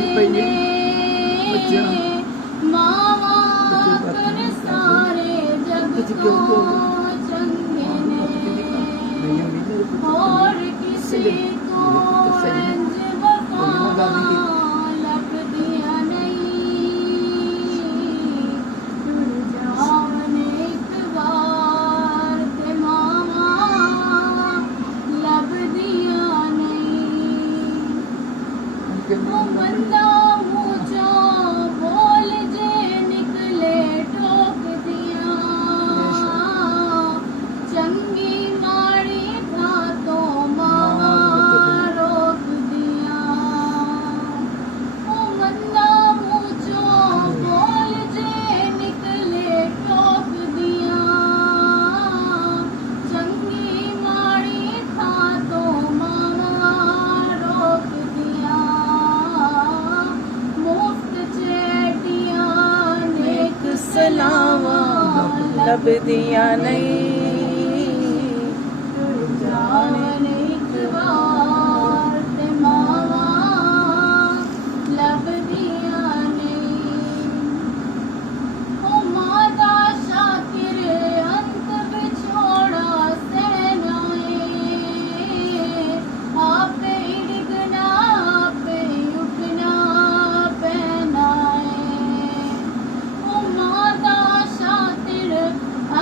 लभदी ने मावा कर सारे जग को चंगे ने और किसी को इंज वफा लभदियां नहीं टुर जावन एक बार ते मावा लभदियां नहीं वो बंदा मुझो बोल जे निकले ठोक दिया चंगी माड़ी था तो मावा रोक दिया वो बंदा मुझो बोल जे निकले ठोक दिया चंगी माड़ी था तो मावा रोक दिया मुफ्त चेटियां नेक सलावा लभदियां नहीं टुर जावन एक बार ते मावा लभदियां नहीं ओ माता शाकिर अंत बिछोड़ा सेनाए आपे डिगना आपे उठना पहनाए ओ माता शातिर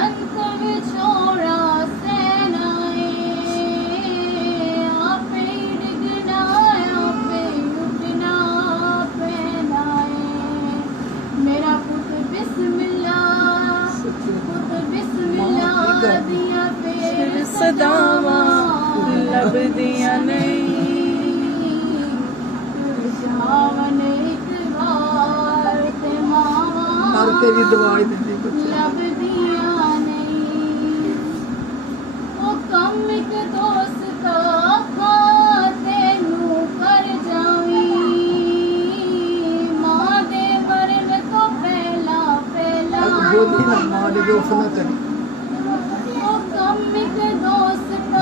अंत बिछोड़ा सेनाए आपे डिगना आपे उठना पहनाए मेरा पुत बिस्मिल्लाह दिया फिर सदावा लभदियां नहीं टुर जावन एक बार ते मावा मर के भी दवाई दिंदी बच्चे लभदियां नहीं ओ कम एक दोस्त आखा तेनू कर जावी मां दे मरन तो पहला बोली ना मां दे दोस्त ना करी ओ कम एक दोस्त